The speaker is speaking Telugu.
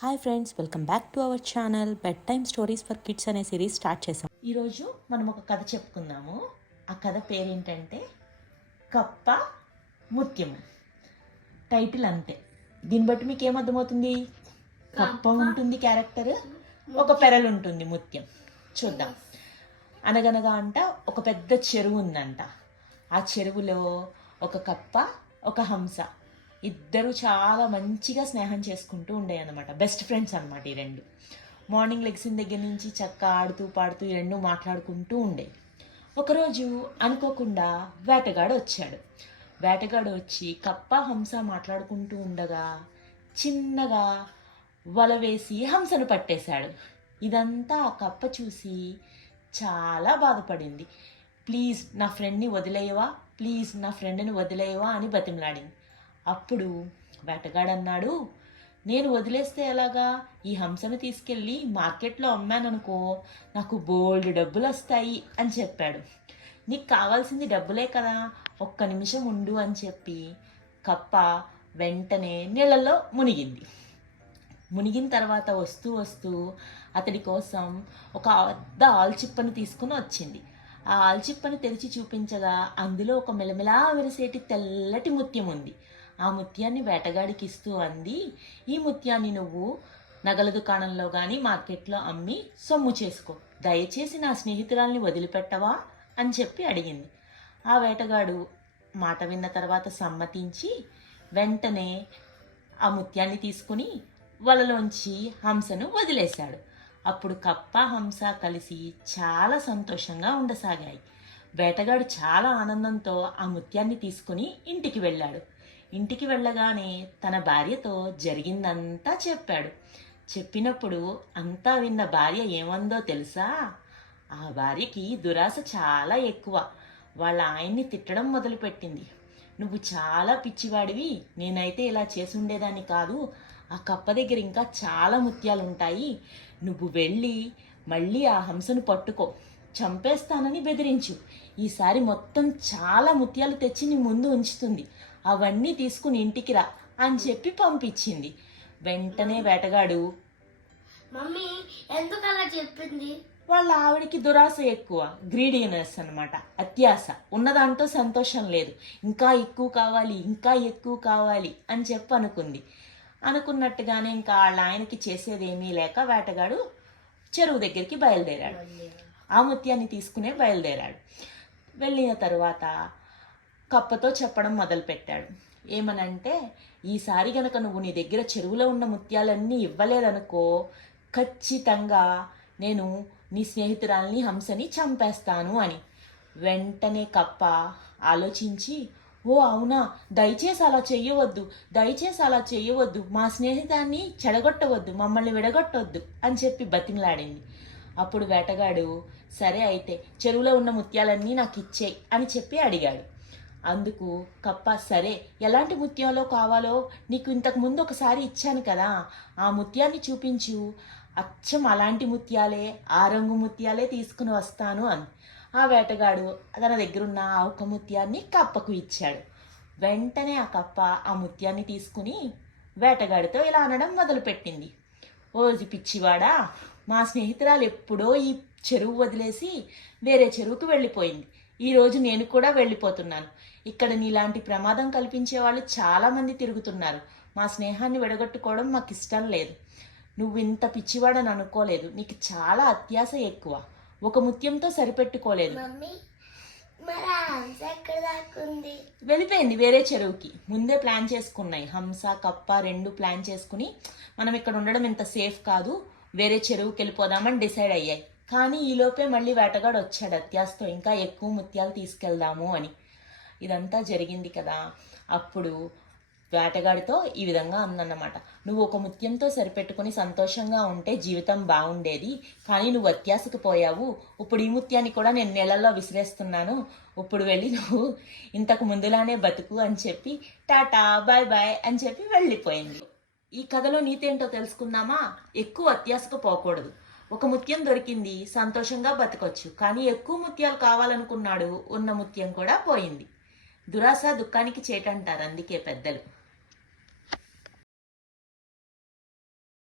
Hi friends, welcome back to our channel. Bed time stories for kids అనే సిరీస్ స్టార్ట్ చేసాం. ఈరోజు మనం ఒక కథ చెప్పుకుందాము. ఆ కథ పేరేంటంటే కప్ప ముత్యము. టైటిల్ అంతే. దీన్ని బట్టి మీకు ఏమర్థమవుతుంది? కప్ప ఉంటుంది క్యారెక్టర్, ఒక పెరలు ఉంటుంది ముత్యం. చూద్దాం. అనగనగా అంట ఒక పెద్ద చెరువు ఉందంట. ఆ చెరువులో ఒక కప్ప, ఒక హంస ఇద్దరు చాలా మంచిగా స్నేహం చేసుకుంటూ ఉండేవన్నమాట. బెస్ట్ ఫ్రెండ్స్ అనమాట ఈ రెండు. మార్నింగ్ లెగ్సిన దగ్గర నుంచి చక్క ఆడుతూ పాడుతూ ఈ రెండు మాట్లాడుకుంటూ ఉండేవి. ఒకరోజు అనుకోకుండా వేటగాడు వచ్చాడు. వేటగాడు వచ్చి కప్ప హంస మాట్లాడుకుంటూ ఉండగా చిన్నగా వల వేసి హంసను పట్టేశాడు. ఇదంతా ఆ కప్ప చూసి చాలా బాధపడింది. ప్లీజ్ నా ఫ్రెండ్ని వదిలేయవా, ప్లీజ్ నా ఫ్రెండ్ని వదిలేయవా అని బతిమలాడింది. అప్పుడు వేటగాడు అన్నాడు, నేను వదిలేస్తే ఎలాగా? ఈ హంసను తీసుకెళ్ళి మార్కెట్లో అమ్మాననుకో నాకు బోల్డ్ డబ్బులు వస్తాయి అని చెప్పాడు. నీకు కావాల్సింది డబ్బులే కదా, ఒక్క నిమిషం ఉండు అని చెప్పి కప్ప వెంటనే నీళ్ళల్లో మునిగింది. మునిగిన తర్వాత వస్తూ వస్తూ అతడి కోసం ఒక పెద్ద ఆల్చిప్పని తీసుకుని వచ్చింది. ఆ ఆల్చిప్పని తెరిచి చూపించగా అందులో ఒక మెలమెలా మెరిసేటి తెల్లటి ముత్యం ఉంది. ఆ ముత్యాన్ని వేటగాడికి ఇస్తూ అంది, ఈ ముత్యాన్ని నువ్వు నగల దుకాణంలో కానీ మార్కెట్లో అమ్మి సొమ్ము చేసుకో, దయచేసి నా స్నేహితురాల్ని వదిలిపెట్టవా అని చెప్పి అడిగింది. ఆ వేటగాడు మాట విన్న తర్వాత సమ్మతించి వెంటనే ఆ ముత్యాన్ని తీసుకుని వలలోంచి హంసను వదిలేశాడు. అప్పుడు కప్ప హంస కలిసి చాలా సంతోషంగా ఉండసాగాయి. వేటగాడు చాలా ఆనందంతో ఆ ముత్యాన్ని తీసుకుని ఇంటికి వెళ్ళాడు. ఇంటికి వెళ్ళగానే తన భార్యతో జరిగిందంతా చెప్పాడు. చెప్పినప్పుడు అంతా విన్న భార్య ఏమందో తెలుసా? ఆ భార్యకి దురాశ చాలా ఎక్కువ. వాళ్ళ ఆయన్ని తిట్టడం మొదలుపెట్టింది. నువ్వు చాలా పిచ్చివాడివి, నేనైతే ఇలా చేసి ఉండేదాన్ని కాదు. ఆ కప్ప దగ్గర ఇంకా చాలా ముత్యాలు ఉంటాయి. నువ్వు వెళ్ళి మళ్ళీ ఆ హంసను పట్టుకో, చంపేస్తానని బెదిరించు. ఈసారి మొత్తం చాలా ముత్యాలు తెచ్చి నీ ముందు ఉంచుతుంది. అవన్నీ తీసుకుని ఇంటికి రా అని చెప్పి పంపించింది. వెంటనే వేటగాడు, మమ్మీ ఎందుకు అలా చెప్పింది? వాళ్ళ ఆవిడికి దురాశ ఎక్కువ, గ్రీడీనెస్ అనమాట, అత్యాశ. ఉన్నదాంతో సంతోషం లేదు, ఇంకా ఎక్కువ కావాలి, ఇంకా ఎక్కువ కావాలి అని చెప్పి అనుకుంది. అనుకున్నట్టుగానే ఇంకా వాళ్ళ ఆయనకి చేసేదేమీ లేక వేటగాడు చెరువు దగ్గరికి బయలుదేరాడు. ఆ ముత్యాన్ని తీసుకునే బయలుదేరాడు. వెళ్ళిన తర్వాత కప్పతో చెప్పడం మొదలుపెట్టాడు. ఏమనంటే, ఈసారి గనక నువ్వు నీ దగ్గర చెరువులో ఉన్న ముత్యాలన్నీ ఇవ్వలేదనుకో ఖచ్చితంగా నేను నీ స్నేహితురాల్ని హంసని చంపేస్తాను అని. వెంటనే కప్ప ఆలోచించి, ఓ అవునా, దయచేసి అలా చెయ్యవద్దు, దయచేసి అలా చెయ్యవద్దు, మా స్నేహితాన్ని చెడగొట్టవద్దు, మమ్మల్ని విడగొట్టవద్దు అని చెప్పి బతిమలాడింది. అప్పుడు వేటగాడు, సరే అయితే చెరువులో ఉన్న ముత్యాలన్నీ నాకు ఇచ్చేయి అని చెప్పి అడిగాడు. అందుకు కప్ప, సరే ఎలాంటి ముత్యాలో కావాలో నీకు ఇంతకు ముందు ఒకసారి ఇచ్చాను కదా, ఆ ముత్యాన్ని చూపించు, అచ్చం అలాంటి ముత్యాలే, ఆ రంగు ముత్యాలే తీసుకుని వస్తాను అంది. ఆ వేటగాడు తన దగ్గరున్న ఆ ఒక ముత్యాన్ని కప్పకు ఇచ్చాడు. వెంటనే ఆ కప్ప ఆ ముత్యాన్ని తీసుకుని వేటగాడితో ఇలా అనడం మొదలుపెట్టింది, ఓజి పిచ్చివాడా, మా స్నేహితురాలు ఎప్పుడో ఈ చెరువు వదిలేసి వేరే చెరువుకు వెళ్ళిపోయింది. ఈరోజు నేను కూడా వెళ్ళిపోతున్నాను. ఇక్కడ నీలాంటి ప్రమాదం కల్పించే వాళ్ళు చాలామంది తిరుగుతున్నారు. మా స్నేహాన్ని విడగొట్టుకోవడం మాకు ఇష్టం లేదు. నువ్వు ఇంత పిచ్చివాడని అనుకోలేదు. నీకు చాలా అత్యాశ ఎక్కువ. ఒక ముత్యంతో సరిపెట్టుకోలేదు. వెళ్ళిపోయింది వేరే చెరువుకి. ముందే ప్లాన్ చేసుకున్నాయి. హంస కప్ప రెండు ప్లాన్ చేసుకుని మనం ఇక్కడ ఉండడం ఇంత సేఫ్ కాదు, వేరే చెరువుకి వెళ్ళిపోదామని డిసైడ్ అయ్యాయి. కానీ ఈలోపే మళ్ళీ వేటగాడు వచ్చాడు అత్యాశతో, ఇంకా ఎక్కువ ముత్యాలు తీసుకెళ్దాము అని. ఇదంతా జరిగింది కదా. అప్పుడు వేటగాడితో ఈ విధంగా అందన్నమాట, నువ్వు ఒక ముత్యంతో సరిపెట్టుకుని సంతోషంగా ఉంటే జీవితం బాగుండేది, కానీ నువ్వు అత్యాశకు పోయావు. ఇప్పుడు ఈ ముత్యాన్ని కూడా నేను నీళ్ళల్లో విసిరేస్తున్నాను. ఇప్పుడు వెళ్ళి నువ్వు ఇంతకు ముందులానే బతుకు అని చెప్పి టాటా బాయ్ బాయ్ అని చెప్పి వెళ్ళిపోయింది. ఈ కథలో నీతేంటో తెలుసుకుందామా? ఎక్కువ అత్యాశకు పోకూడదు. ఒక ముత్యం దొరికింది, సంతోషంగా బతకొచ్చు. కానీ ఎక్కువ ముత్యాలు కావాలనుకున్నాడు, ఉన్న ముత్యం కూడా పోయింది. దురాశ దుఃఖానికి చేటంటారు అందుకే పెద్దలు.